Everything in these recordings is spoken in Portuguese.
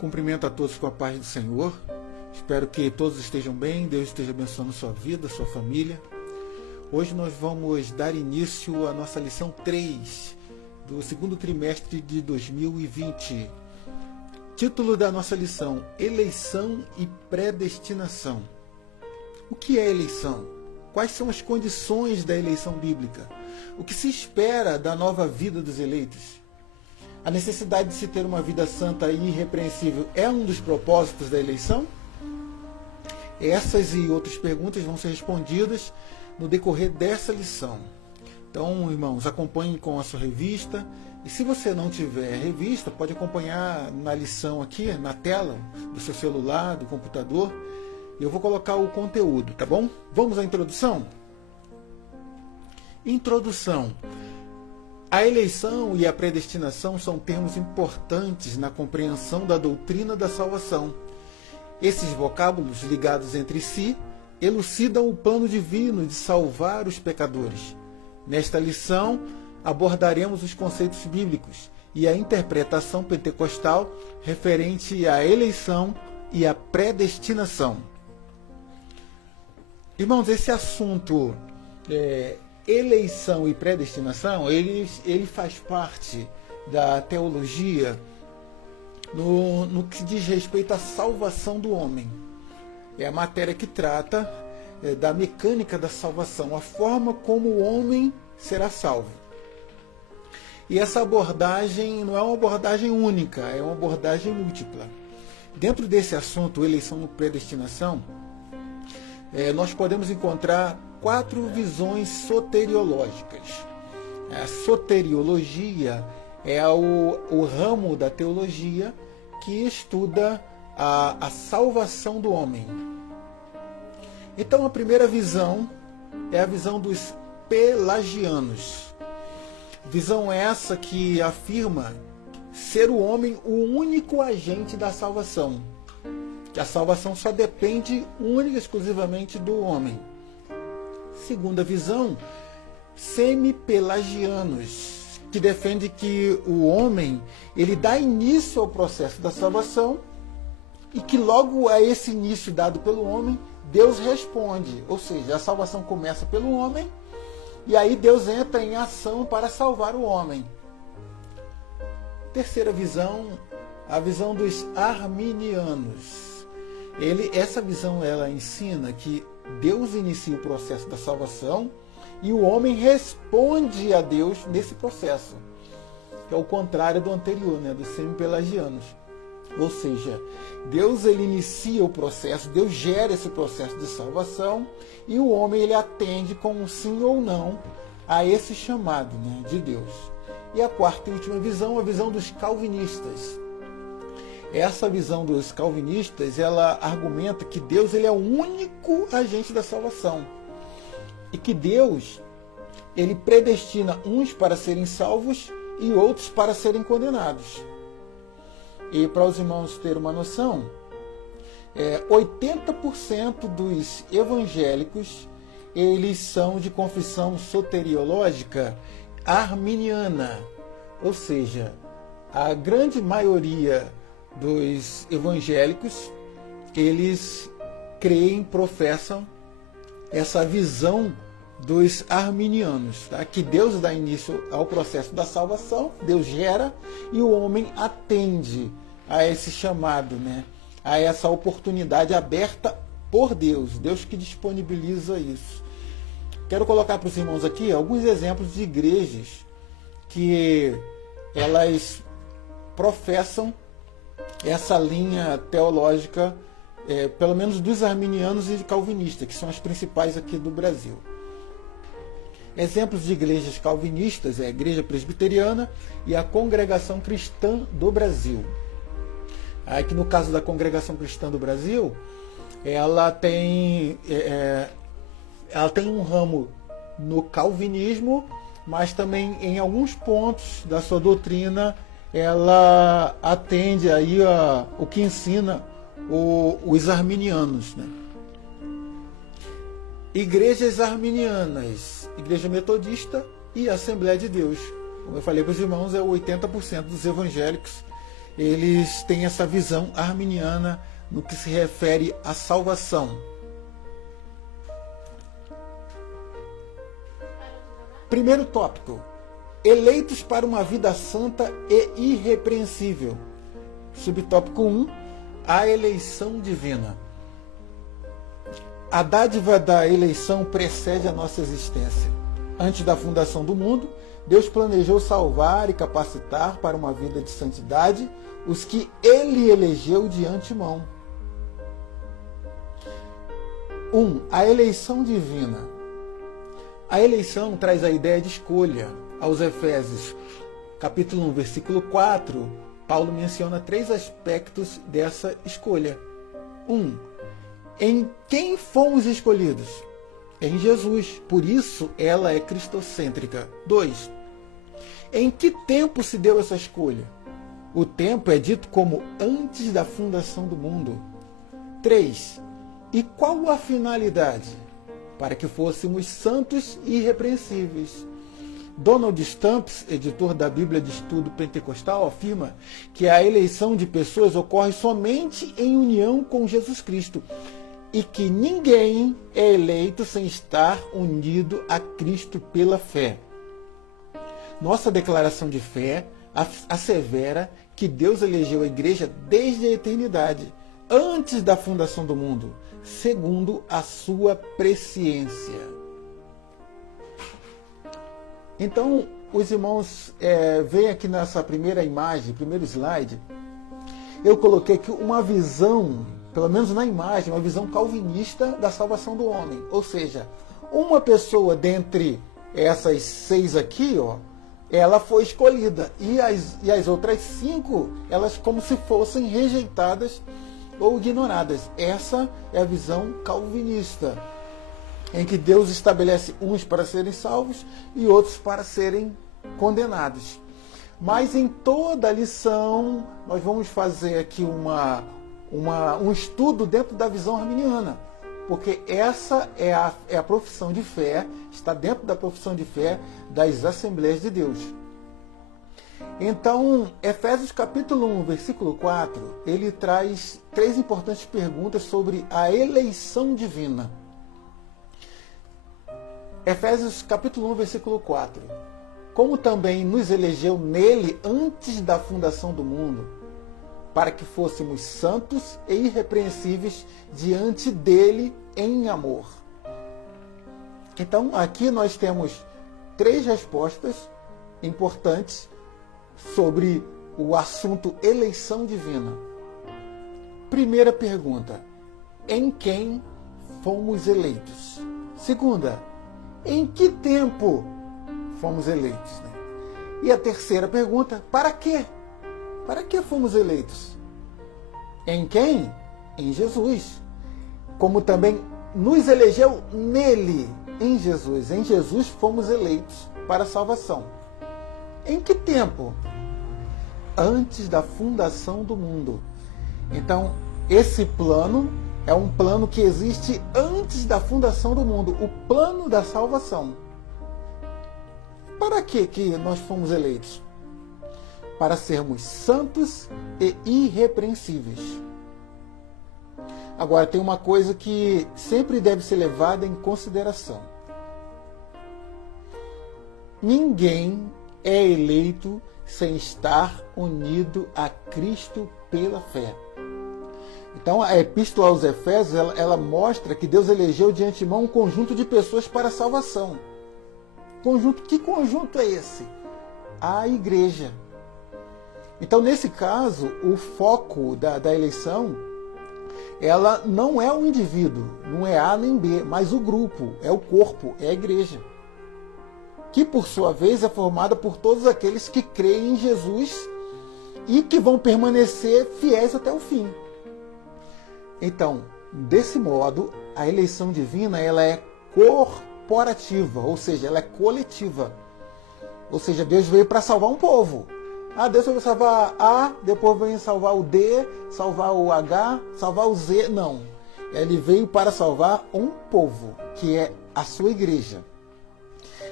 Cumprimento a todos com a paz do Senhor. Espero que todos estejam bem, Deus esteja abençoando sua vida, sua família. Hoje nós vamos dar início à nossa lição 3 do segundo trimestre de 2020. Título da nossa lição: Eleição e Predestinação. O que é eleição? Quais são as condições da eleição bíblica? O que se espera da nova vida dos eleitos? A necessidade de se ter uma vida santa e irrepreensível é um dos propósitos da eleição? Essas e outras perguntas vão ser respondidas no decorrer dessa lição. Então, irmãos, acompanhem com a sua revista. E se você não tiver revista, pode acompanhar na lição aqui, na tela do seu celular, do computador. Eu vou colocar o conteúdo, tá bom? Vamos à introdução? Introdução. A eleição e a predestinação são termos importantes na compreensão da doutrina da salvação. Esses vocábulos, ligados entre si, elucidam o plano divino de salvar os pecadores. Nesta lição, abordaremos os conceitos bíblicos e a interpretação pentecostal referente à eleição e à predestinação. Irmãos, esse assunto eleição e predestinação, ele faz parte da teologia no que diz respeito à salvação do homem. É a matéria que trata da mecânica da salvação, a forma como o homem será salvo. E essa abordagem não é uma abordagem única, é uma abordagem múltipla. Dentro desse assunto, eleição e predestinação, nós podemos encontrar 4 visões soteriológicas. A soteriologia é o ramo da teologia que estuda a salvação do homem. Então, a primeira visão é a visão dos pelagianos. Visão essa que afirma ser o homem o único agente da salvação. Que a salvação só depende única e exclusivamente do homem. Segunda visão, semi-pelagianos, que defende que o homem ele dá início ao processo da salvação e que logo a esse início dado pelo homem, Deus responde. Ou seja, a salvação começa pelo homem e aí Deus entra em ação para salvar o homem. Terceira visão, a visão dos arminianos. Essa visão ela ensina que Deus inicia o processo da salvação e o homem responde a Deus nesse processo, que é o contrário do anterior, dos semi-pelagianos. Ou seja, Deus ele inicia o processo, Deus gera esse processo de salvação e o homem ele atende com um sim ou não a esse chamado de Deus. E a quarta e última visão, a visão dos calvinistas. Essa visão dos calvinistas, ela argumenta que Deus ele é o único agente da salvação. E que Deus, ele predestina uns para serem salvos e outros para serem condenados. E para os irmãos terem uma noção, 80% dos evangélicos, eles são de confissão soteriológica arminiana. Ou seja, a grande maioria dos evangélicos, eles creem, professam essa visão dos arminianos, que Deus dá início ao processo da salvação, Deus gera e o homem atende a esse chamado, a essa oportunidade aberta por Deus, Deus que disponibiliza isso. Quero colocar para os irmãos aqui alguns exemplos de igrejas que elas professam essa linha teológica, pelo menos dos arminianos e de calvinistas, que são as principais aqui do Brasil. Exemplos de igrejas calvinistas é a Igreja Presbiteriana e a Congregação Cristã do Brasil. Aqui no caso da Congregação Cristã do Brasil, ela tem um ramo no calvinismo, mas também em alguns pontos da sua doutrina ela atende aí o que ensina os arminianos. Igrejas arminianas, Igreja Metodista e Assembleia de Deus. Como eu falei para os irmãos, 80% dos evangélicos eles têm essa visão arminiana no que se refere à salvação. Primeiro tópico: eleitos para uma vida santa e irrepreensível. Subtópico 1: a eleição divina. A dádiva da eleição precede a nossa existência. Antes da fundação do mundo, Deus planejou salvar e capacitar para uma vida de santidade os que Ele elegeu de antemão. 1. A eleição divina. A eleição traz a ideia de escolha. Aos Efésios, capítulo 1, versículo 4, Paulo menciona 3 aspectos dessa escolha. 1. Em quem fomos escolhidos? Em Jesus. Por isso, ela é cristocêntrica. 2. Em que tempo se deu essa escolha? O tempo é dito como antes da fundação do mundo. 3. E qual a finalidade? Para que fôssemos santos e irrepreensíveis. Donald Stamps, editor da Bíblia de Estudo Pentecostal, afirma que a eleição de pessoas ocorre somente em união com Jesus Cristo e que ninguém é eleito sem estar unido a Cristo pela fé. Nossa declaração de fé assevera que Deus elegeu a igreja desde a eternidade, antes da fundação do mundo, segundo a sua presciência. Então, os irmãos veem aqui nessa primeira imagem, primeiro slide, eu coloquei aqui uma visão, pelo menos na imagem, uma visão calvinista da salvação do homem. Ou seja, uma pessoa dentre essas 6 aqui, ela foi escolhida. E as outras 5, elas como se fossem rejeitadas ou ignoradas. Essa é a visão calvinista, em que Deus estabelece uns para serem salvos e outros para serem condenados. Mas em toda a lição, nós vamos fazer aqui um estudo dentro da visão arminiana, porque essa é a profissão de fé, está dentro da profissão de fé das Assembleias de Deus. Então, Efésios capítulo 1, versículo 4, ele traz 3 importantes perguntas sobre a eleição divina. Efésios capítulo 1, versículo 4. Como também nos elegeu nele antes da fundação do mundo, para que fôssemos santos e irrepreensíveis diante dele em amor. Então, aqui nós temos 3 respostas importantes sobre o assunto eleição divina. Primeira pergunta: em quem fomos eleitos? Segunda: em que tempo fomos eleitos? E a terceira pergunta: para quê? Para que fomos eleitos? Em quem? Em Jesus. Como também nos elegeu nele, em Jesus. Em Jesus fomos eleitos para a salvação. Em que tempo? Antes da fundação do mundo. Então, esse plano é um plano que existe antes da fundação do mundo, o plano da salvação. Para que nós fomos eleitos? Para sermos santos e irrepreensíveis. Agora, tem uma coisa que sempre deve ser levada em consideração. Ninguém é eleito sem estar unido a Cristo pela fé. Então, a Epístola aos Efésios, ela mostra que Deus elegeu de antemão um conjunto de pessoas para a salvação. Que conjunto é esse? A igreja. Então, nesse caso, o foco da eleição, ela não é o indivíduo, não é A nem B, mas o grupo, é o corpo, é a igreja. Que, por sua vez, é formada por todos aqueles que creem em Jesus e que vão permanecer fiéis até o fim. Então, desse modo, a eleição divina ela é corporativa, ou seja, ela é coletiva. Ou seja, Deus veio para salvar um povo. Deus veio salvar A, depois veio salvar o D, salvar o H, salvar o Z. Não. Ele veio para salvar um povo, que é a sua igreja.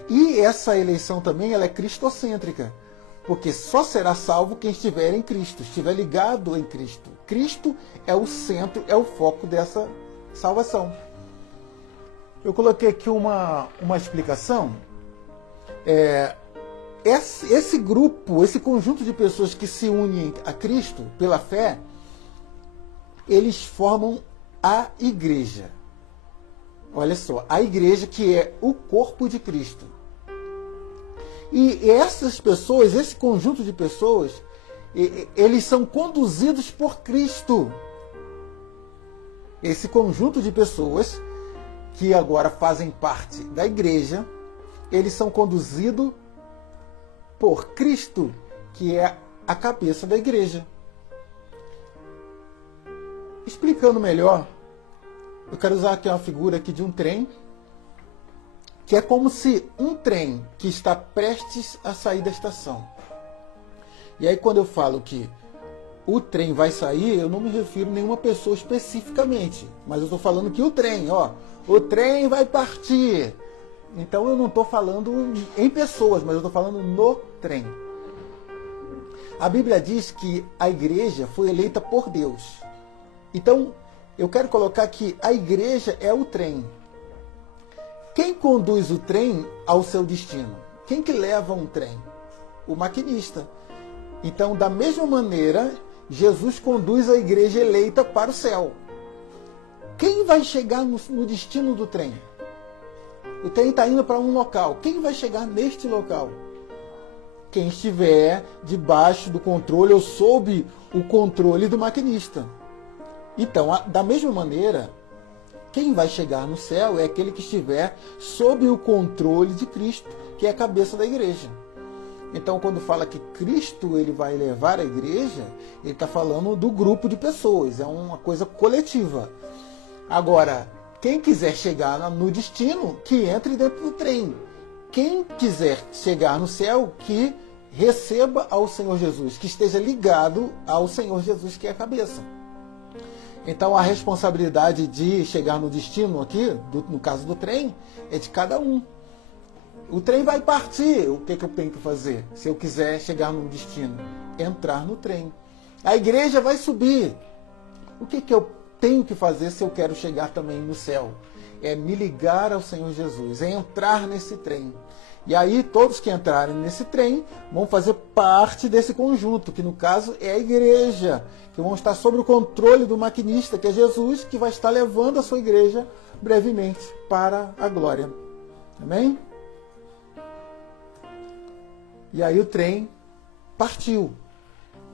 E essa eleição também ela é cristocêntrica. Porque só será salvo quem estiver em Cristo, estiver ligado em Cristo. Cristo é o centro, é o foco dessa salvação. Eu coloquei aqui uma explicação. Esse grupo, esse conjunto de pessoas que se unem a Cristo pela fé, eles formam a igreja. Olha só, a igreja que é o corpo de Cristo. E essas pessoas, esse conjunto de pessoas, eles são conduzidos por Cristo. Esse conjunto de pessoas que agora fazem parte da igreja, eles são conduzidos por Cristo, que é a cabeça da igreja. Explicando melhor, eu quero usar aqui uma figura aqui de um trem, que é como se um trem que está prestes a sair da estação. E aí quando eu falo que o trem vai sair, eu não me refiro a nenhuma pessoa especificamente, mas eu estou falando que o trem vai partir. Então eu não estou falando em pessoas, mas eu estou falando no trem. A Bíblia diz que a igreja foi eleita por Deus. Então eu quero colocar que a igreja é o trem. Quem conduz o trem ao seu destino? Quem que leva um trem? O maquinista. Então, da mesma maneira, Jesus conduz a igreja eleita para o céu. Quem vai chegar no destino do trem? O trem está indo para um local. Quem vai chegar neste local? Quem estiver debaixo do controle ou sob o controle do maquinista. Então, da mesma maneira, quem vai chegar no céu é aquele que estiver sob o controle de Cristo, que é a cabeça da igreja. Então, quando fala que Cristo ele vai levar a igreja, ele está falando do grupo de pessoas, é uma coisa coletiva. Agora, quem quiser chegar no destino, que entre dentro do trem. Quem quiser chegar no céu, que receba ao Senhor Jesus, que esteja ligado ao Senhor Jesus, que é a cabeça. Então, a responsabilidade de chegar no destino aqui, no caso do trem, é de cada um. O trem vai partir. O que eu tenho que fazer? Se eu quiser chegar no destino, entrar no trem. A igreja vai subir. O que eu tenho que fazer se eu quero chegar também no céu? É me ligar ao Senhor Jesus, é entrar nesse trem. E aí todos que entrarem nesse trem vão fazer parte desse conjunto, que no caso é a igreja, que vão estar sob o controle do maquinista, que é Jesus, que vai estar levando a sua igreja brevemente para a glória. Amém? E aí o trem partiu.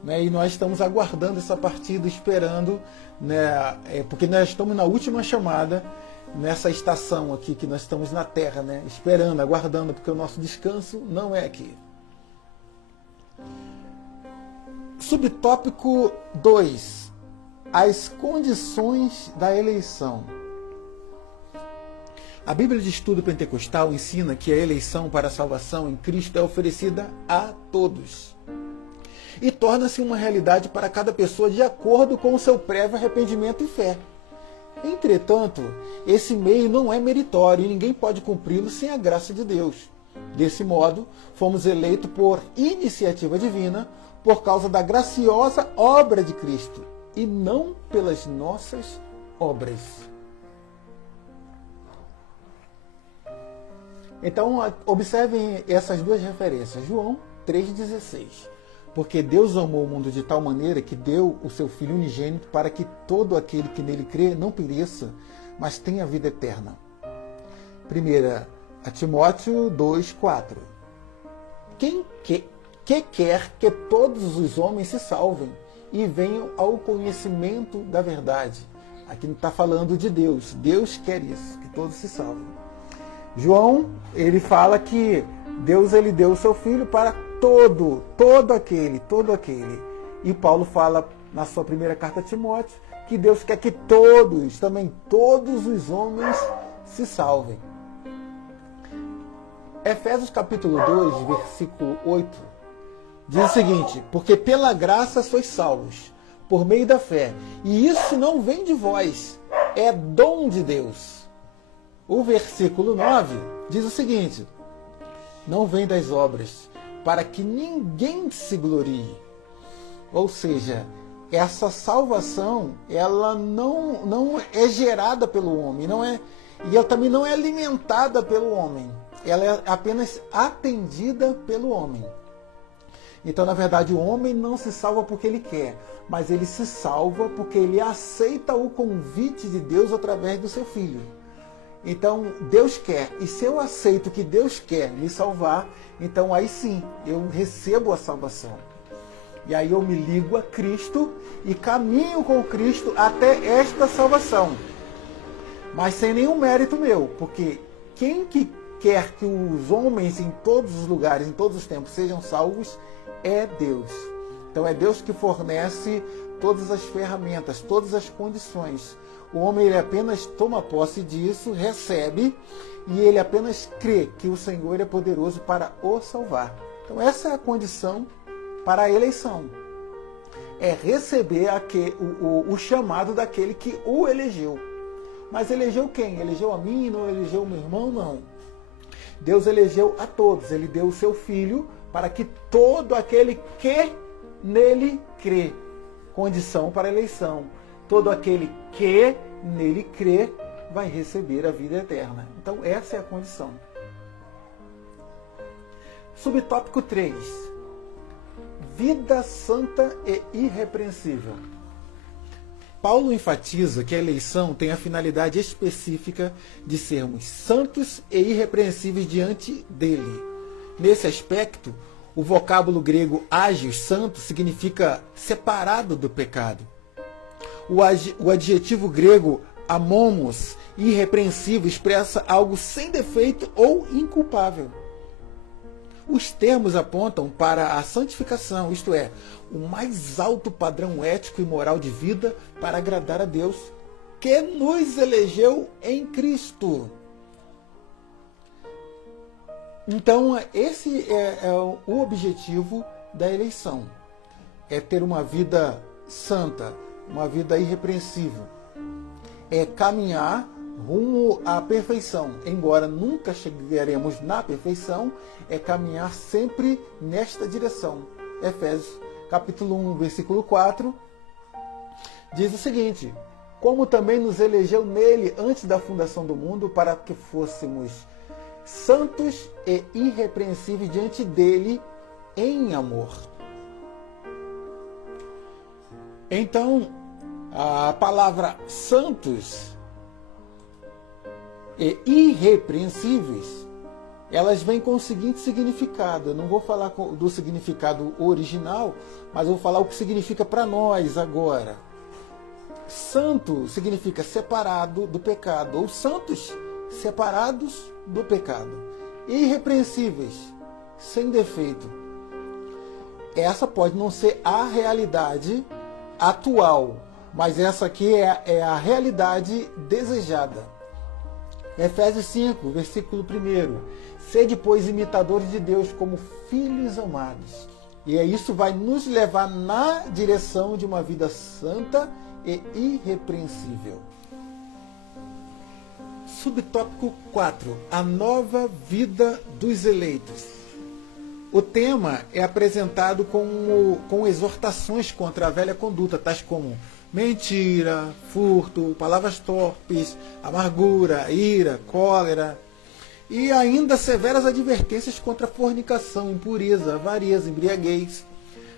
Né? E nós estamos aguardando essa partida, esperando, né? Porque nós estamos na última chamada, nessa estação aqui, que nós estamos na Terra, né? Esperando, aguardando, porque o nosso descanso não é aqui. Subtópico 2. As condições da eleição. A Bíblia de Estudo Pentecostal ensina que a eleição para a salvação em Cristo é oferecida a todos. E torna-se uma realidade para cada pessoa de acordo com o seu prévio arrependimento e fé. Entretanto, esse meio não é meritório e ninguém pode cumpri-lo sem a graça de Deus. Desse modo, fomos eleitos por iniciativa divina por causa da graciosa obra de Cristo e não pelas nossas obras. Então, observem essas duas referências. João 3,16. Porque Deus amou o mundo de tal maneira que deu o seu Filho unigênito para que todo aquele que nele crê não pereça, mas tenha vida eterna. 1 Timóteo 2,4. Quem quer que todos os homens se salvem e venham ao conhecimento da verdade. Aqui não está falando de Deus. Deus quer isso, que todos se salvem. João, ele fala que Deus ele deu o seu Filho para todo aquele. E Paulo fala na sua primeira carta a Timóteo que Deus quer que todos os homens se salvem. Efésios capítulo 2, versículo 8, diz o seguinte: porque pela graça sois salvos, por meio da fé, e isso não vem de vós, é dom de Deus. O versículo 9 diz o seguinte: não vem das obras, para que ninguém se glorie. Ou seja, essa salvação, ela não é gerada pelo homem, e ela também não é alimentada pelo homem. Ela é apenas atendida pelo homem. Então, na verdade, o homem não se salva porque ele quer, mas ele se salva porque ele aceita o convite de Deus através do seu Filho. Então, Deus quer, e se eu aceito que Deus quer me salvar, então aí sim, eu recebo a salvação. E aí eu me ligo a Cristo e caminho com Cristo até esta salvação. Mas sem nenhum mérito meu, porque quem que quer que os homens em todos os lugares, em todos os tempos, sejam salvos, é Deus. Então é Deus que fornece todas as ferramentas, todas as condições. O homem ele apenas toma posse disso, recebe, e ele apenas crê que o Senhor é poderoso para o salvar. Então essa é a condição para a eleição. É receber o chamado daquele que o elegeu. Mas elegeu quem? Elegeu a mim, não elegeu o meu irmão? Não. Deus elegeu a todos. Ele deu o seu Filho para que todo aquele que nele crê. Condição para a eleição. Todo aquele que nele crê vai receber a vida eterna. Então essa é a condição. Subtópico 3. Vida santa e irrepreensível. Paulo enfatiza que a eleição tem a finalidade específica de sermos santos e irrepreensíveis diante dele. Nesse aspecto, o vocábulo grego ágios, santo, significa separado do pecado. O adjetivo grego amomos, irrepreensível, expressa algo sem defeito ou inculpável. Os termos apontam para a santificação, isto é, o mais alto padrão ético e moral de vida para agradar a Deus, que nos elegeu em Cristo. Então, esse é o objetivo da eleição. É ter uma vida santa, uma vida irrepreensível. É caminhar rumo à perfeição. Embora nunca chegaremos na perfeição, é caminhar sempre nesta direção. Efésios capítulo 1, versículo 4, diz o seguinte: como também nos elegeu nele antes da fundação do mundo, para que fôssemos santos e irrepreensíveis diante dele em amor. Então, a palavra santos e irrepreensíveis, elas vêm com o seguinte significado. Eu não vou falar do significado original, mas eu vou falar o que significa para nós agora. Santo significa separado do pecado, ou santos separados do pecado. Irrepreensíveis, sem defeito. Essa pode não ser a realidade atual, mas essa aqui é a realidade desejada. Efésios 5, versículo 1. Sede, pois, imitadores de Deus como filhos amados. E isso vai nos levar na direção de uma vida santa e irrepreensível. Subtópico 4. A nova vida dos eleitos. O tema é apresentado com exortações contra a velha conduta, tais como mentira, furto, palavras torpes, amargura, ira, cólera, e ainda severas advertências contra a fornicação, impureza, avareza, embriaguez.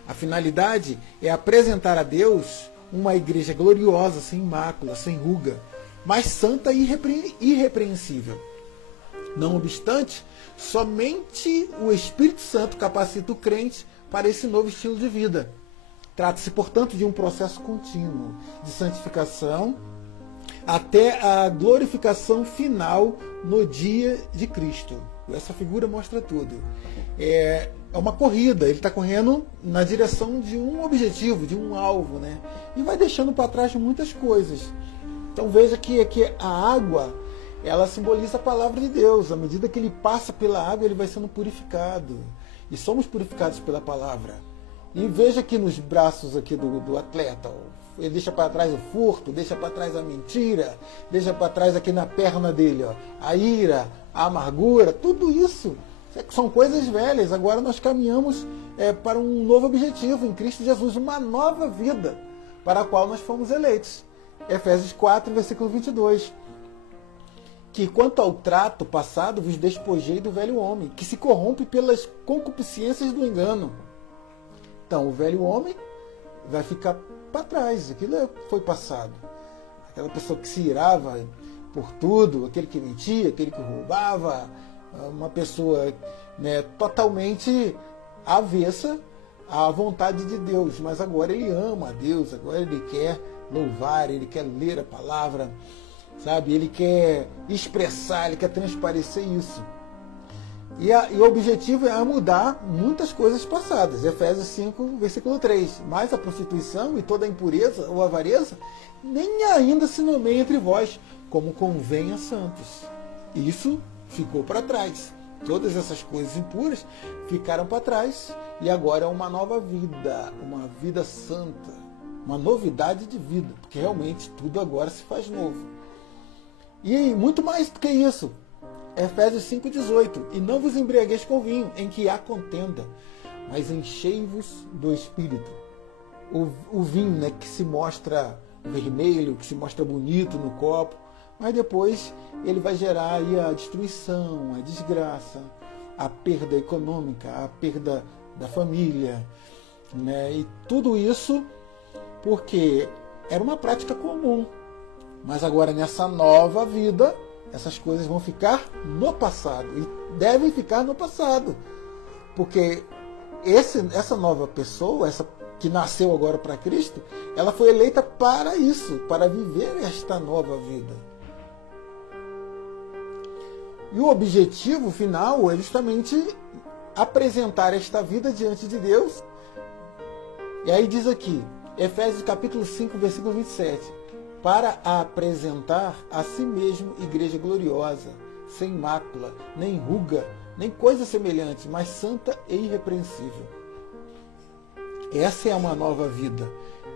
A finalidade é apresentar a Deus uma igreja gloriosa, sem mácula, sem ruga, mas santa e irrepreensível. Não obstante, somente o Espírito Santo capacita o crente para esse novo estilo de vida. Trata-se, portanto, de um processo contínuo de santificação até a glorificação final no dia de Cristo. Essa figura mostra tudo. É uma corrida, ele está correndo na direção de um objetivo, de um alvo, né? E vai deixando para trás muitas coisas. Então veja que a água, ela simboliza a palavra de Deus. À medida que ele passa pela água, ele vai sendo purificado. E somos purificados pela palavra. E veja aqui nos braços aqui do atleta, ele deixa para trás o furto, deixa para trás a mentira, deixa para trás aqui na perna dele, a ira, a amargura, tudo isso São coisas velhas, agora nós caminhamos para um novo objetivo em Cristo Jesus, uma nova vida para a qual nós fomos eleitos. Efésios 4, versículo 22. Que quanto ao trato passado vos despojei do velho homem, que se corrompe pelas concupiscências do engano. Então, o velho homem vai ficar para trás, aquilo foi passado. Aquela pessoa que se irava por tudo, aquele que mentia, aquele que roubava, uma pessoa, né, totalmente avessa à vontade de Deus, mas agora ele ama a Deus, agora ele quer louvar, ele quer ler a palavra, sabe? Ele quer expressar, ele quer transparecer isso. E o objetivo é mudar muitas coisas passadas. Efésios 5, versículo 3. Mas a prostituição e toda a impureza ou avareza nem ainda se nomeia entre vós, como convém a santos. Isso ficou para trás. Todas essas coisas impuras ficaram para trás e agora é uma nova vida, uma vida santa, uma novidade de vida, porque realmente tudo agora se faz novo. E muito mais do que isso, Efésios 5,18. E não vos embriagueis com vinho, em que há contenda, mas enchei-vos do Espírito. O vinho, né, que se mostra vermelho, que se mostra bonito no copo, mas depois ele vai gerar aí a destruição, a desgraça, a perda econômica, a perda da família, né? E tudo isso porque era uma prática comum. Mas agora nessa nova vida, essas coisas vão ficar no passado. E devem ficar no passado. Porque essa nova pessoa, essa que nasceu agora para Cristo, ela foi eleita para isso, para viver esta nova vida. E o objetivo final é justamente apresentar esta vida diante de Deus. E aí diz aqui, Efésios capítulo 5, versículo 27. Para apresentar a si mesmo igreja gloriosa, sem mácula, nem ruga, nem coisa semelhante, mas santa e irrepreensível. Essa é uma nova vida.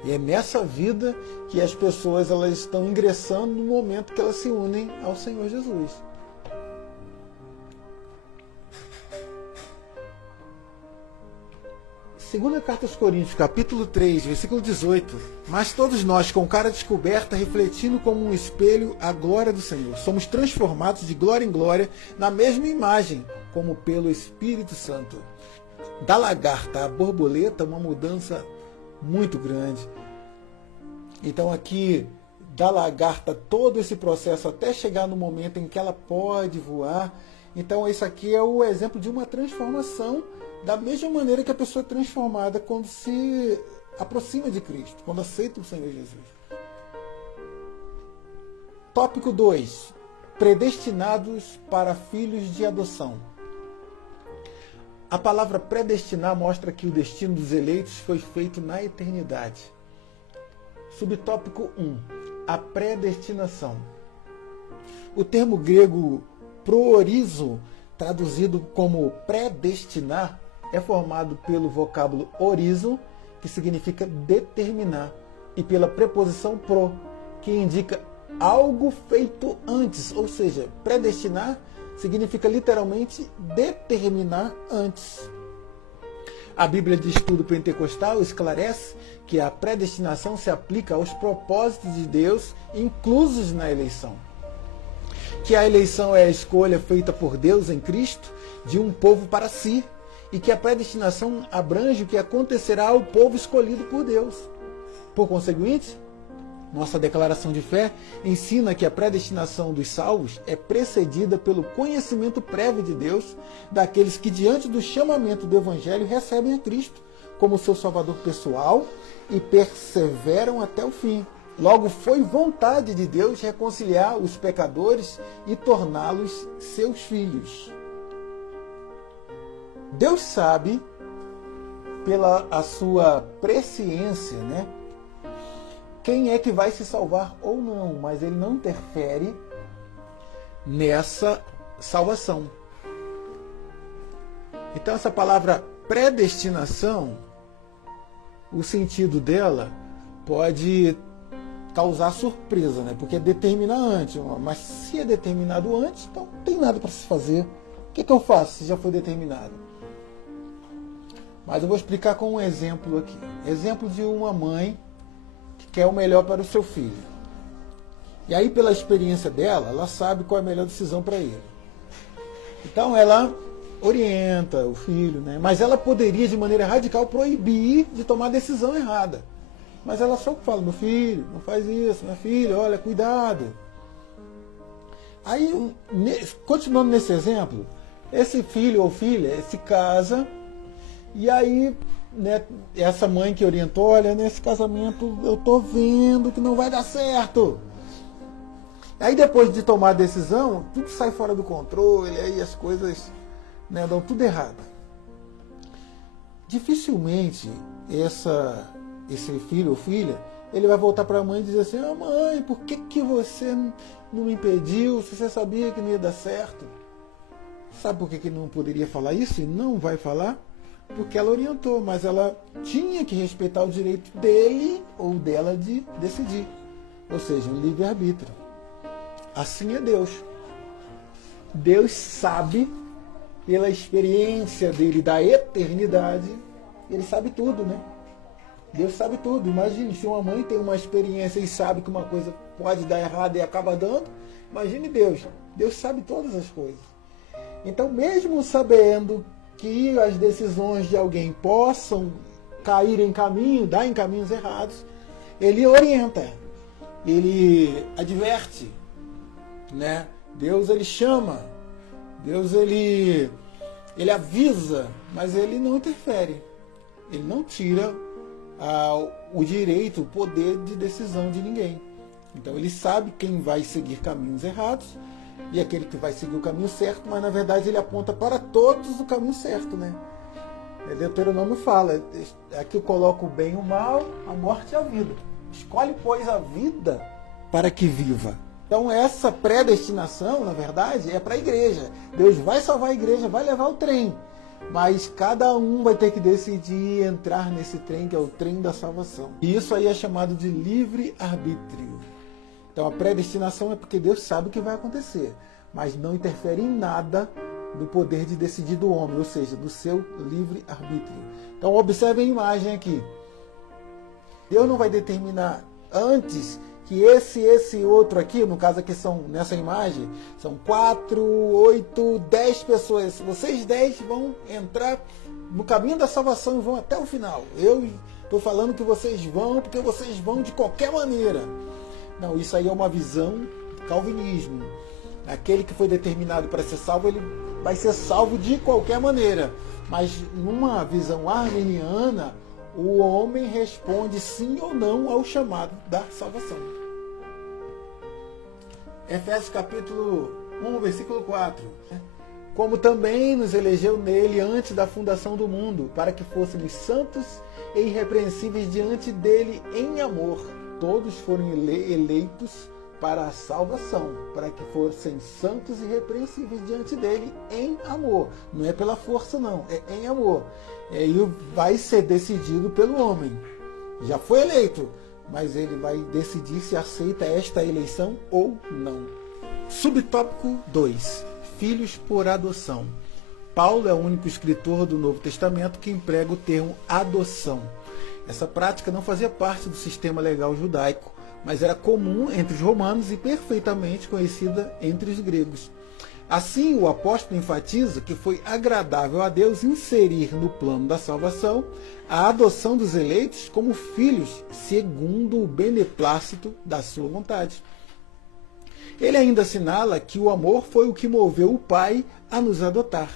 E é nessa vida que as pessoas elas estão ingressando no momento que elas se unem ao Senhor Jesus. Segunda carta aos Coríntios, capítulo 3, versículo 18. Mas todos nós, com cara descoberta, refletindo como um espelho a glória do Senhor, somos transformados de glória em glória na mesma imagem, como pelo Espírito Santo. Da lagarta à borboleta, uma mudança muito grande. Então aqui, da lagarta, todo esse processo até chegar no momento em que ela pode voar. Então esse aqui é o exemplo de uma transformação, da mesma maneira que a pessoa é transformada quando se aproxima de Cristo, quando aceita o Senhor Jesus. Tópico 2. Predestinados para filhos de adoção. A palavra predestinar mostra que o destino dos eleitos foi feito na eternidade. Subtópico 1. A predestinação. O termo grego proorizo, traduzido como predestinar, é formado pelo vocábulo orizo, que significa determinar, e pela preposição pro, que indica algo feito antes, ou seja, predestinar significa literalmente determinar antes. A Bíblia de Estudo Pentecostal esclarece que a predestinação se aplica aos propósitos de Deus inclusos na eleição. Que a eleição é a escolha feita por Deus em Cristo de um povo para si, e que a predestinação abrange o que acontecerá ao povo escolhido por Deus. Por conseguinte, nossa declaração de fé ensina que a predestinação dos salvos é precedida pelo conhecimento prévio de Deus daqueles que, diante do chamamento do Evangelho, recebem a Cristo como seu Salvador pessoal e perseveram até o fim. Logo, foi vontade de Deus reconciliar os pecadores e torná-los seus filhos. Deus sabe, pela a sua presciência, né, quem é que vai se salvar ou não, mas ele não interfere nessa salvação. Então essa palavra predestinação, o sentido dela pode causar surpresa, né? Porque é determinar antes, mas se é determinado antes, então não tem nada para se fazer, que eu faço se já foi determinado? Mas eu vou explicar com um exemplo aqui. Exemplo de uma mãe que quer o melhor para o seu filho. E aí, pela experiência dela, ela sabe qual é a melhor decisão para ele. Então, ela orienta o filho, né? Mas ela poderia, de maneira radical, proibir de tomar decisão errada. Mas ela só fala, meu filho, não faz isso, minha filha, olha, cuidado. Aí, continuando nesse exemplo, esse filho ou filha se casa, e aí, né, essa mãe que orientou, olha, nesse casamento eu tô vendo que não vai dar certo. Aí depois de tomar a decisão, tudo sai fora do controle, aí as coisas, né, dão tudo errado. Dificilmente esse filho ou filha, ele vai voltar para a mãe e dizer assim, mãe, por que você não me impediu, se você sabia que não ia dar certo? Sabe por que ele não poderia falar isso e não vai falar? Porque ela orientou, mas ela tinha que respeitar o direito dele ou dela de decidir. Ou seja, um livre-arbítrio. Assim é Deus. Deus sabe, pela experiência dele da eternidade, ele sabe tudo, né? Deus sabe tudo. Imagine, se uma mãe tem uma experiência e sabe que uma coisa pode dar errado e acaba dando, imagine Deus. Deus sabe todas as coisas. Então, mesmo sabendo que as decisões de alguém possam cair em caminho, dar em caminhos errados, ele orienta, ele adverte, né? Deus, ele chama, Deus, ele avisa, mas ele não interfere, ele não tira o direito, o poder de decisão de ninguém. Então ele sabe quem vai seguir caminhos errados e aquele que vai seguir o caminho certo, mas na verdade ele aponta para todos o caminho certo, né? Deuteronômio fala, aqui eu coloco o bem e o mal, a morte e a vida. Escolhe, pois, a vida para que viva. Então essa predestinação, na verdade, é para a igreja. Deus vai salvar a igreja, vai levar o trem. Mas cada um vai ter que decidir entrar nesse trem, que é o trem da salvação. E isso aí é chamado de livre-arbítrio. Então a predestinação é porque Deus sabe o que vai acontecer, mas não interfere em nada do poder de decidir do homem, ou seja, do seu livre-arbítrio. Então observe a imagem aqui. Deus não vai determinar antes que esse outro aqui, no caso aqui são, nessa imagem, são 4, 8, 10 pessoas. Vocês 10 vão entrar no caminho da salvação e vão até o final. Eu estou falando que vocês vão porque vocês vão de qualquer maneira. Não, isso aí é uma visão do calvinismo. Aquele que foi determinado para ser salvo, ele vai ser salvo de qualquer maneira. Mas numa visão arminiana, o homem responde sim ou não ao chamado da salvação. Efésios capítulo 1, versículo 4. Como também nos elegeu nele antes da fundação do mundo, para que fôssemos santos e irrepreensíveis diante dele em amor. Todos foram eleitos para a salvação, para que fossem santos e irrepreensíveis diante dele em amor. Não é pela força, não, é em amor. E vai ser decidido pelo homem. Já foi eleito, mas ele vai decidir se aceita esta eleição ou não. Subtópico 2. Filhos por adoção. Paulo é o único escritor do Novo Testamento que emprega o termo adoção. Essa prática não fazia parte do sistema legal judaico, mas era comum entre os romanos e perfeitamente conhecida entre os gregos. Assim, o apóstolo enfatiza que foi agradável a Deus inserir no plano da salvação a adoção dos eleitos como filhos segundo o beneplácito da sua vontade. Ele ainda assinala que o amor foi o que moveu o Pai a nos adotar.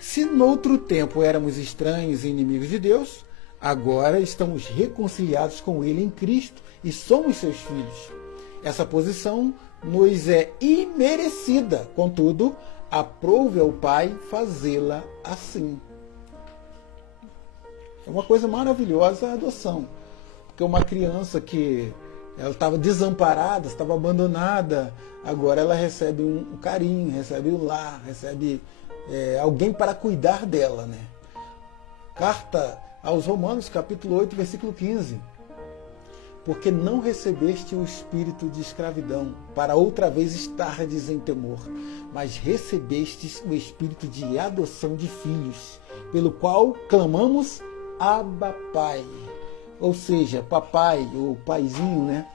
Se noutro tempo éramos estranhos e inimigos de Deus, agora estamos reconciliados com Ele em Cristo e somos seus filhos. Essa posição nos é imerecida, contudo, aprove ao Pai fazê-la assim. É uma coisa maravilhosa a adoção, porque uma criança que ela estava desamparada, estava abandonada, agora ela recebe um carinho, recebe um lar, recebe alguém para cuidar dela, né? Carta aos Romanos, capítulo 8, versículo 15. porque não recebeste o espírito de escravidão, para outra vez estardes em temor, mas recebestes o espírito de adoção de filhos, pelo qual clamamos, Abba, Pai. Ou seja, papai, ou paizinho, né?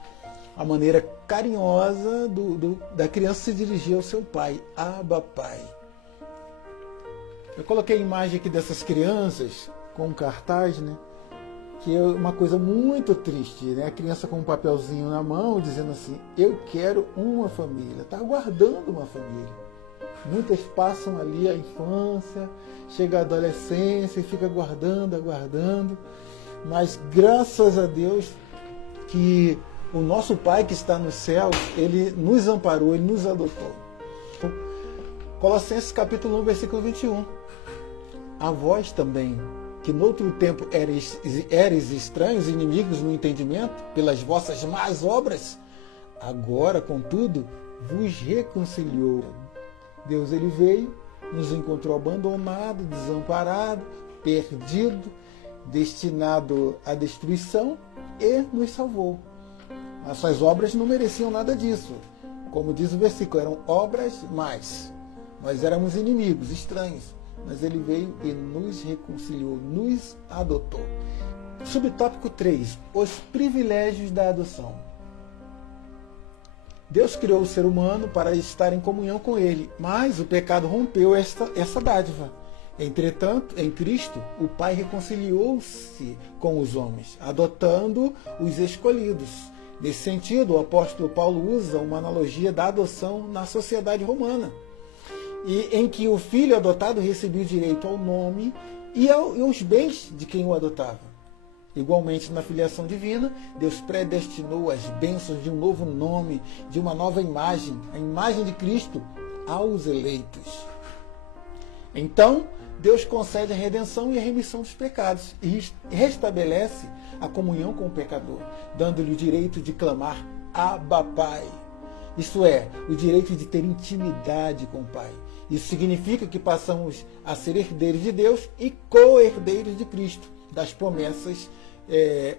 A maneira carinhosa da criança se dirigir ao seu pai, Abba, Pai. Eu coloquei a imagem aqui dessas crianças com um cartaz, né? Que é uma coisa muito triste, né? A criança com um papelzinho na mão dizendo assim, eu quero uma família, está aguardando uma família. Muitas passam ali a infância, chega a adolescência e fica aguardando, mas graças a Deus que o nosso Pai que está no céu, Ele nos amparou, Ele nos adotou. Colossenses capítulo 1, versículo 21. A vós também, que noutro tempo eres estranhos, inimigos no entendimento, pelas vossas más obras, agora, contudo, vos reconciliou. Deus, Ele veio, nos encontrou abandonado, desamparado, perdido, destinado à destruição e nos salvou. Nossas obras não mereciam nada disso. Como diz o versículo, eram obras más. Nós éramos inimigos, estranhos. Mas Ele veio e nos reconciliou, nos adotou. Subtópico 3. Os privilégios da adoção. Deus criou o ser humano para estar em comunhão com Ele, mas o pecado rompeu essa dádiva. Entretanto, em Cristo, o Pai reconciliou-se com os homens, adotando os escolhidos. Nesse sentido, o apóstolo Paulo usa uma analogia da adoção na sociedade romana, e em que o filho adotado recebia o direito ao nome e aos bens de quem o adotava. Igualmente, na filiação divina, Deus predestinou as bênçãos de um novo nome, de uma nova imagem, a imagem de Cristo, aos eleitos. Então, Deus concede a redenção e a remissão dos pecados e restabelece a comunhão com o pecador, dando-lhe o direito de clamar Abba, Pai. Isto é, o direito de ter intimidade com o Pai. Isso significa que passamos a ser herdeiros de Deus e co-herdeiros de Cristo, das promessas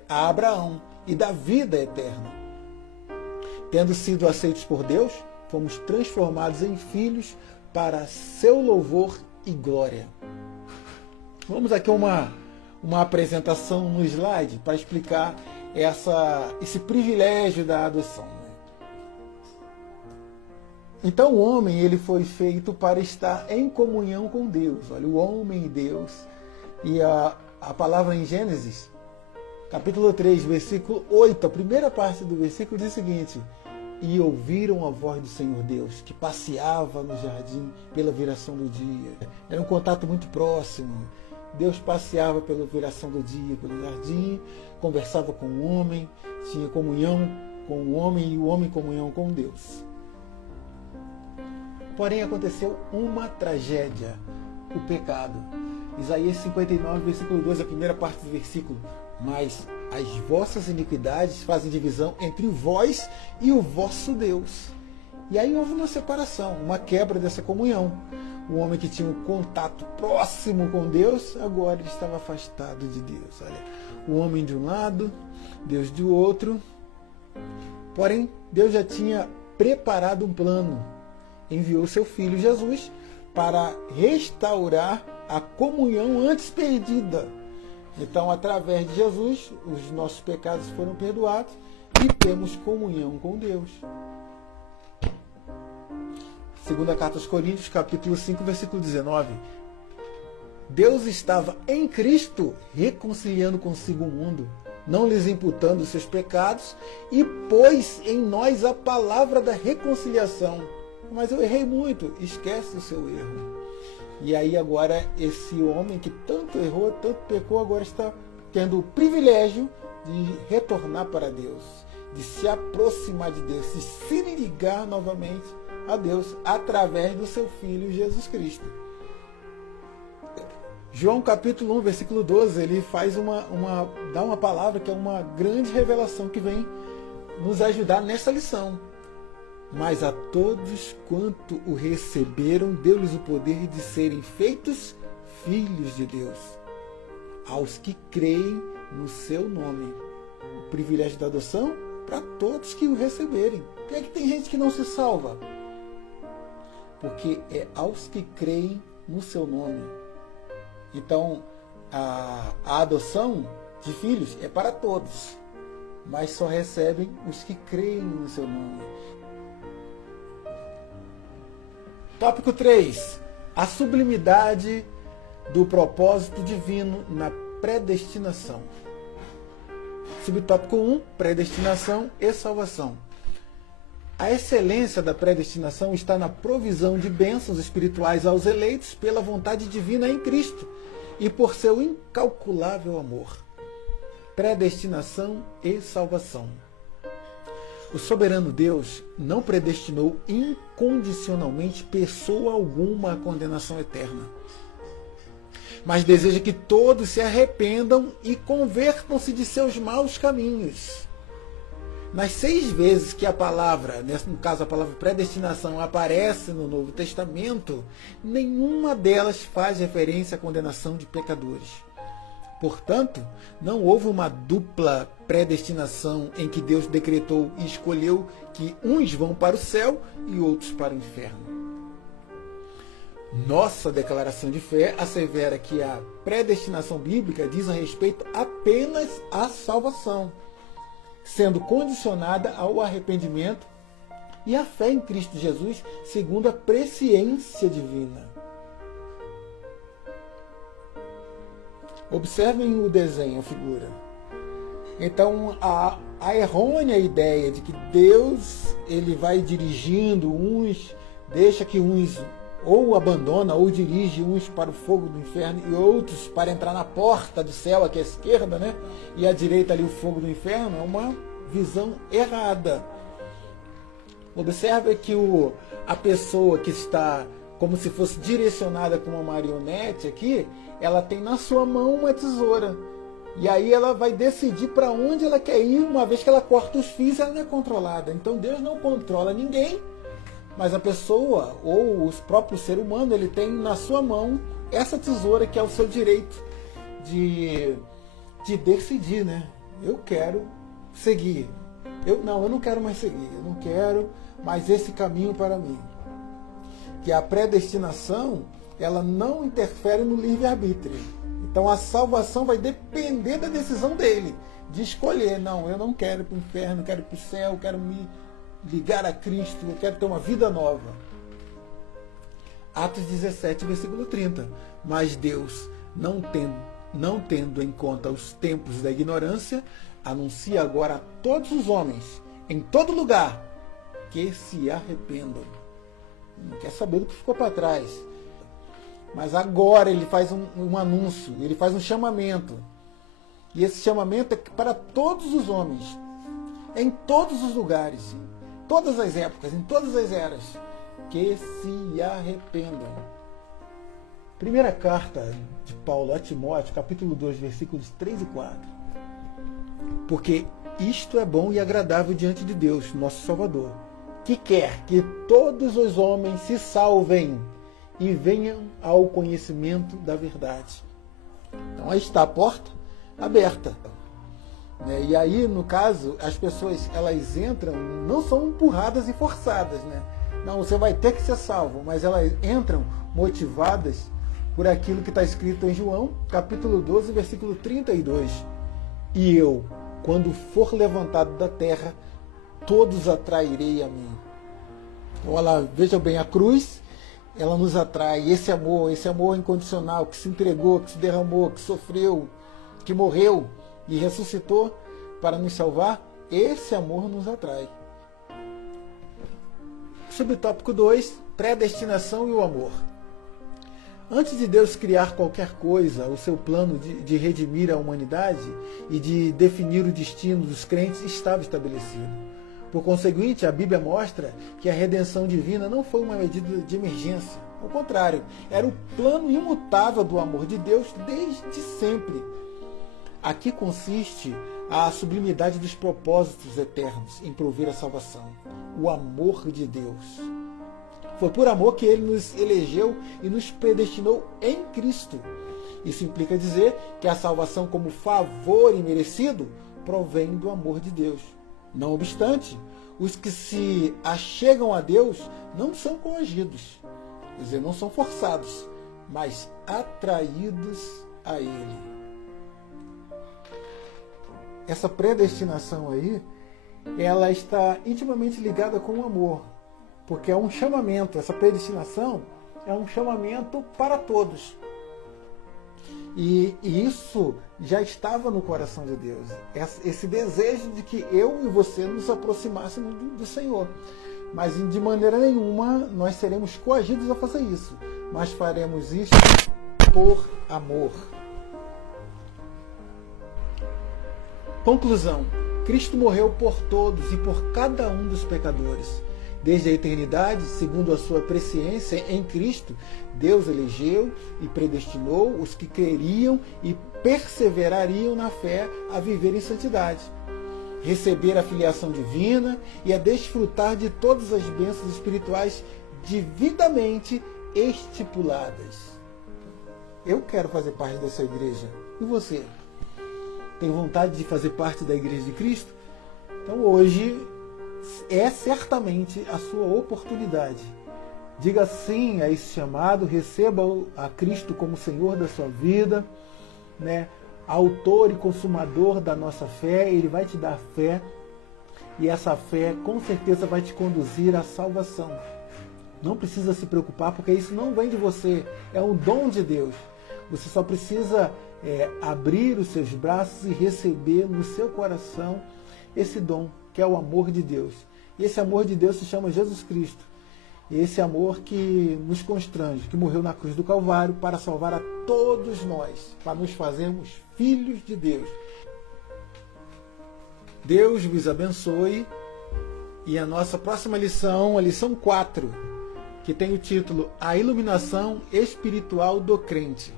a Abraão e da vida eterna. Tendo sido aceitos por Deus, fomos transformados em filhos para seu louvor e glória. Vamos aqui uma apresentação no slide para explicar esse privilégio da adoção. Então o homem ele foi feito para estar em comunhão com Deus. Olha, o homem e Deus. E a palavra em Gênesis, capítulo 3, versículo 8, a primeira parte do versículo diz o seguinte: e ouviram a voz do Senhor Deus, que passeava no jardim pela viração do dia. Era um contato muito próximo. Deus passeava pela viração do dia, pelo jardim, conversava com o homem, tinha comunhão com o homem e o homem comunhão com Deus. Porém, aconteceu uma tragédia, o pecado. Isaías 59, versículo 2, a primeira parte do versículo. Mas as vossas iniquidades fazem divisão entre vós e o vosso Deus. E aí houve uma separação, uma quebra dessa comunhão. O homem que tinha um contato próximo com Deus, agora ele estava afastado de Deus. Olha, o homem de um lado, Deus do outro. Porém, Deus já tinha preparado um plano. Enviou seu Filho Jesus para restaurar a comunhão antes perdida. Então, através de Jesus, os nossos pecados foram perdoados e temos comunhão com Deus. Segunda carta aos Coríntios, capítulo 5, versículo 19. Deus estava em Cristo reconciliando consigo o mundo, não lhes imputando os seus pecados, e pôs em nós a palavra da reconciliação. Mas eu errei muito, esquece o seu erro. E aí agora esse homem que tanto errou, tanto pecou, agora está tendo o privilégio de retornar para Deus, de se aproximar de Deus, de se ligar novamente a Deus através do seu Filho Jesus Cristo. João capítulo 1, versículo 12, ele faz dá uma palavra que é uma grande revelação que vem nos ajudar nessa lição. Mas a todos quanto o receberam, deu-lhes o poder de serem feitos filhos de Deus, aos que creem no seu nome. o privilégio da adoção para todos que o receberem. Por que é que tem gente que não se salva? Porque é aos que creem no seu nome. Então, a adoção de filhos é para todos, mas só recebem os que creem no seu nome. Tópico 3. A sublimidade do propósito divino na predestinação. Subtópico 1. Predestinação e salvação. A excelência da predestinação está na provisão de bênçãos espirituais aos eleitos pela vontade divina em Cristo e por seu incalculável amor. Predestinação e salvação. O soberano Deus não predestinou incondicionalmente pessoa alguma à condenação eterna, mas deseja que todos se arrependam e convertam-se de seus maus caminhos. Nas 6 vezes que a palavra, no caso a palavra predestinação, aparece no Novo Testamento, nenhuma delas faz referência à condenação de pecadores. Portanto, não houve uma dupla predestinação em que Deus decretou e escolheu que uns vão para o céu e outros para o inferno. Nossa declaração de fé assevera que a predestinação bíblica diz a respeito apenas à salvação, sendo condicionada ao arrependimento e à fé em Cristo Jesus, segundo a presciência divina. Observem o desenho, a figura. Então, a errônea ideia de que Deus ele vai dirigindo uns, deixa que uns ou abandona ou dirige uns para o fogo do inferno e outros para entrar na porta do céu, aqui à esquerda, né? E à direita ali o fogo do inferno, é uma visão errada. Observe que a pessoa que está como se fosse direcionada com uma marionete aqui, ela tem na sua mão uma tesoura. E aí ela vai decidir para onde ela quer ir, uma vez que ela corta os fios, ela não é controlada. Então Deus não controla ninguém, mas a pessoa, ou o próprio ser humano, ele tem na sua mão essa tesoura que é o seu direito de decidir, né? Eu quero seguir. Eu não quero mais seguir. Eu não quero mais esse caminho para mim. Que a predestinação, ela não interfere no livre-arbítrio. Então a salvação vai depender da decisão dele, de escolher. Não, eu não quero ir para o inferno, eu quero ir para o céu, eu quero me ligar a Cristo, eu quero ter uma vida nova. Atos 17, versículo 30. Mas Deus, não tendo em conta os tempos da ignorância, anuncia agora a todos os homens, em todo lugar, que se arrependam. Não quer saber do que ficou para trás. Mas agora ele faz um anúncio, ele faz um chamamento. E esse chamamento é para todos os homens, em todos os lugares, em todas as épocas, em todas as eras, que se arrependam. Primeira carta de Paulo a Timóteo, capítulo 2, versículos 3 e 4. Porque isto é bom e agradável diante de Deus, nosso Salvador, que quer que todos os homens se salvem e venham ao conhecimento da verdade. Então aí está a porta aberta. E aí, no caso, as pessoas elas entram, não são empurradas e forçadas. Não, você vai ter que ser salvo, mas elas entram motivadas por aquilo que está escrito em João, capítulo 12, versículo 32. E eu, quando for levantado da terra, todos atrairei a mim. Então, veja bem, a cruz, ela nos atrai, esse amor incondicional, que se entregou, que se derramou, que sofreu, que morreu e ressuscitou para nos salvar, esse amor nos atrai. Subtópico 2, predestinação e o amor. Antes de Deus criar qualquer coisa, o seu plano de redimir a humanidade e de definir o destino dos crentes estava estabelecido. Por conseguinte, a Bíblia mostra que a redenção divina não foi uma medida de emergência. Ao contrário, era o plano imutável do amor de Deus desde sempre. Aqui consiste a sublimidade dos propósitos eternos em prover a salvação. O amor de Deus. Foi por amor que Ele nos elegeu e nos predestinou em Cristo. Isso implica dizer que a salvação como favor imerecido provém do amor de Deus. Não obstante, os que se achegam a Deus não são coagidos, quer dizer, não são forçados, mas atraídos a Ele. Essa predestinação aí, ela está intimamente ligada com o amor, porque é um chamamento, essa predestinação é um chamamento para todos. E isso já estava no coração de Deus, esse desejo de que eu e você nos aproximássemos do Senhor. Mas de maneira nenhuma nós seremos coagidos a fazer isso, mas faremos isso por amor. Conclusão: Cristo morreu por todos e por cada um dos pecadores. Desde a eternidade, segundo a sua presciência em Cristo, Deus elegeu e predestinou os que creriam e perseverariam na fé a viver em santidade, receber a filiação divina e a desfrutar de todas as bênçãos espirituais devidamente estipuladas. Eu quero fazer parte dessa igreja. E você? Tem vontade de fazer parte da Igreja de Cristo? Então hoje é certamente a sua oportunidade. Diga sim a esse chamado, receba a Cristo como Senhor da sua vida, né? Autor e consumador da nossa fé. Ele vai te dar fé, e essa fé com certeza vai te conduzir à salvação. Não precisa se preocupar, porque isso não vem de você, é um dom de Deus. Você só precisa abrir os seus braços e receber no seu coração esse dom, que é o amor de Deus. E esse amor de Deus se chama Jesus Cristo. E esse amor que nos constrange, que morreu na cruz do Calvário para salvar a todos nós, para nos fazermos filhos de Deus. Deus vos abençoe. E a nossa próxima lição, a lição 4, que tem o título A Iluminação Espiritual do Crente.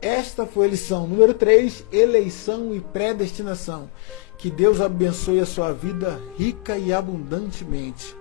Esta foi a lição número 3, Eleição e Predestinação. Que Deus abençoe a sua vida rica e abundantemente.